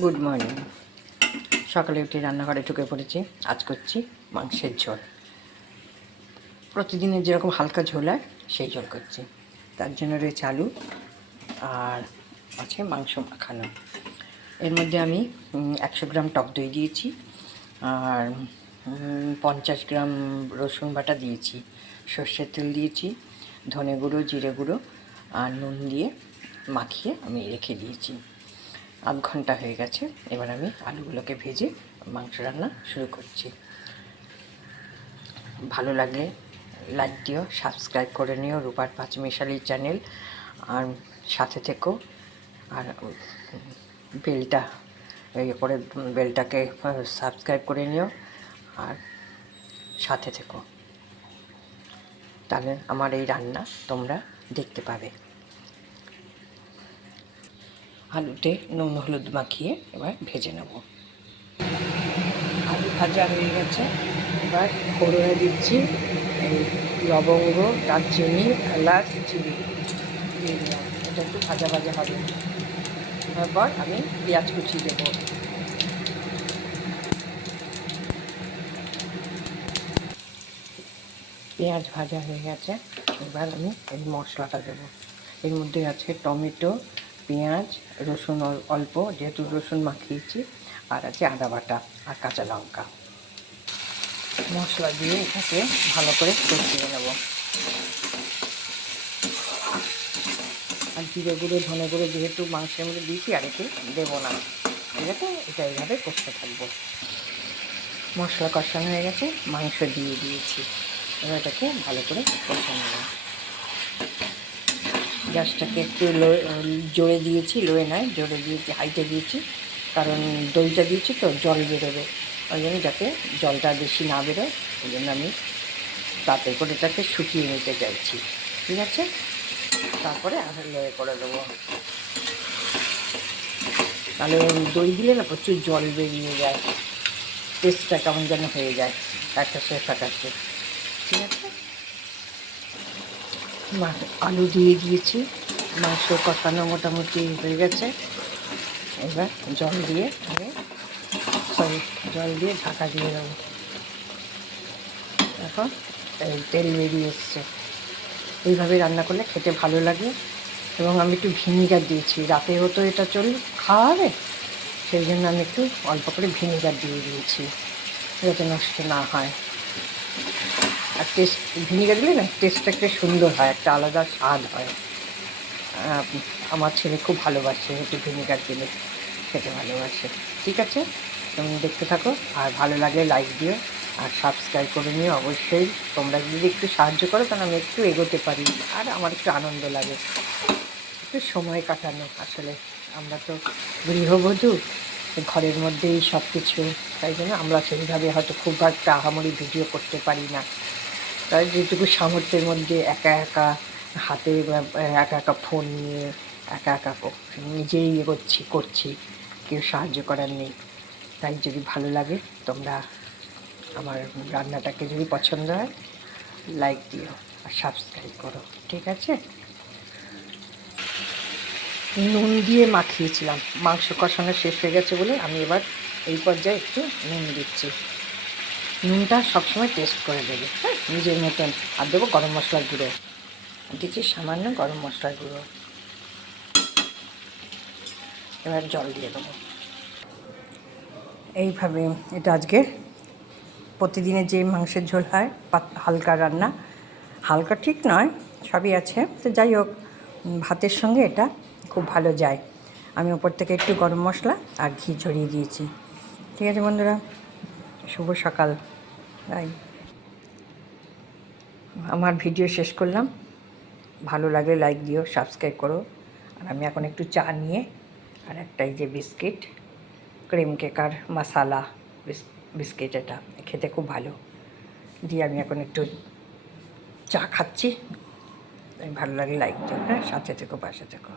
Good morning. সকালে উঠে রান্নাঘরে ঢুকে পড়েছি। আজ করছি মাংসের ঝোল। প্রতিদিনের যেরকম হালকা ঝোল হয় সেই ঝোল করছি। তার জন্য রয়েছে আলু আর আছে মাংস মাখানো। এর মধ্যে আমি 100 গ্রাম টক দই দিয়েছি আর 50 গ্রাম রসুন বাটা দিয়েছি, সর্ষের তেল দিয়েছি, ধনে গুঁড়ো, জিরে গুঁড়ো আর নুন দিয়ে মাখিয়ে আমি রেখে দিয়েছি। আধ ঘন্টা হয়ে গেছে। এবার আমি আলুগুলোকে ভেজে মাংস রান্না শুরু করছি। ভালো লাগলে লাইক দিও, সাবস্ক্রাইব করে নিও রূপার পাঁচমিশালি চ্যানেল, আর সাথে থেকো। আর বেলটা করে বেলটাকে সাবস্ক্রাইব করে নিও আর সাথে থেকো, তাহলে আমার এই রান্না তোমরা দেখতে পাবে। আলুতে নুন হলুদ মাখিয়ে এবার ভেজে নেব। আলু ভাজা হয়ে গেছে। এবার ফোড়নে দিচ্ছি এই লবঙ্গ, দারচিনি, এলাচ, চিনি দিয়ে দিলাম। এটা একটু ভাজা ভাজা হবে। তারপর আমি পেঁয়াজ কুচি দেব। পেঁয়াজ ভাজা হয়ে গেছে। এবার আমি এই মশলাটা দেব। এর মধ্যে আছে টমেটো, পেঁয়াজ, রসুন অল্প, যেহেতু রসুন মাখিয়েছি, আর আছে আদা বাটা আর কাঁচা লঙ্কা। মশলা দিয়ে এটাকে ভালো করে কষিয়ে নেব। আর জিরে গুঁড়ো, ধনে গুঁড়ো যেহেতু মাংসের মধ্যে দিয়েছি আর এতে দেবো না, ঠিক আছে? এটা এইভাবে কষতে থাকবো। মশলা কষানো হয়ে গেছে, মাংস দিয়ে দিয়েছি। এবার এটাকে ভালো করে কষে নেব। গ্যাসটাকে একটু জোরে দিয়েছি, লোয়ে নয় জোরে দিয়েছি, হাইটে দিয়েছি, কারণ দইটা দিয়েছি তো জল বেরোবে। ওই জন্য যাতে জলটা বেশি না বেরোয়, ওই জন্য আমি তাতে করে এটাকে শুকিয়ে নিতে চাইছি, ঠিক আছে? তারপরে আর লোয়ে করে দেবো। তাহলে দই দিলে না প্রচুর জল বেরিয়ে যায়, টেস্টটা কেমন যেন হয়ে যায় ফ্যাকাশে ফ্যাকাশে, ঠিক আছে? আলু দিয়ে দিয়েছি, মাংস কষানো মোটামুটি হয়ে গেছে। এবার জল দিয়ে ঢাকা দিয়ে দেবো। এখন তেল বেরিয়ে এসছে। এইভাবে রান্না করলে খেতে ভালো লাগে। এবং আমি একটু ভিনিগার দিয়েছি, রাতে হতো এটা খাওয়া হবে, সেই জন্য আমি একটু অল্প করে ভিনিগার দিয়ে দিয়েছি যাতে নষ্ট না হয়। আর ভিনিগার দিলে না টেস্টটা একটু সুন্দর হয়, একটা আলাদা স্বাদ হয়। আমার ছেলে খুব ভালোবাসে একটু ভিনিগার দিলে, খেতে ভালোবাসে। ঠিক আছে, তুমি দেখতে থাকো, আর ভালো লাগলে লাইক দিও আর সাবস্ক্রাইব করে নিও অবশ্যই। তোমরা যদি একটু সাহায্য করো তাহলে আমি একটু এগোতে পারি, আর আমার একটু আনন্দ লাগে, একটু সময় কাটানো। আসলে আমরা তো গৃহবধূ, ঘরের মধ্যেই সব কিছু, তাই জন্য আমরা সেইভাবে হয়তো খুব একটা আহামরি ভিডিও করতে পারি না। তাই যেটুকু সামর্থ্যের মধ্যে একা একা হাতে একা একা ফোন নিয়ে একা একা নিজেই করছি, কেউ সাহায্য করার নেই। তাই যদি ভালো লাগে, তোমরা আমার রান্নাটাকে যদি পছন্দ হয় লাইক দিও আর সাবস্ক্রাইব করো, ঠিক আছে? নুন দিয়ে মাখিয়েছিলাম, মাংস কষানো শেষ হয়ে গেছে বলে আমি এবার এই পর্যায়ে একটু নুন দিচ্ছি। নুনটা সবসময় টেস্ট করে দেবে, হ্যাঁ, নিজের মতন। আর দেবো গরম মশলার গুঁড়ো, দিচ্ছি সামান্য গরম মশলার গুঁড়ো। এবার জল দিয়ে দেবো। এইভাবে এটা আজকে প্রতিদিনের যে মাংসের ঝোল হয়, হালকা রান্না, হালকা ঠিক নয়, সবই আছে, তো যাই হোক ভাতের সঙ্গে এটা খুব ভালো যায়। আমি ওপর থেকে একটু গরম মশলা আর ঘি ছড়িয়ে দিয়েছি। ঠিক আছে বন্ধুরা, শুভ সকাল। বাই। আমার ভিডিও শেষ করলাম। ভালো লাগলে লাইক দিও, সাবস্ক্রাইব করো। আর আমি এখন একটু চা নিয়ে আর একটা এই যে বিস্কিট, ক্রিম কেকার মশালা বিস্কিট, এটা খেতে খুব ভালো, দিয়ে আমি এখন একটু চা খাচ্ছি। ভালো লাগে লাইক দিও, হ্যাঁ, সাথে থেকো, পাশে থেকো।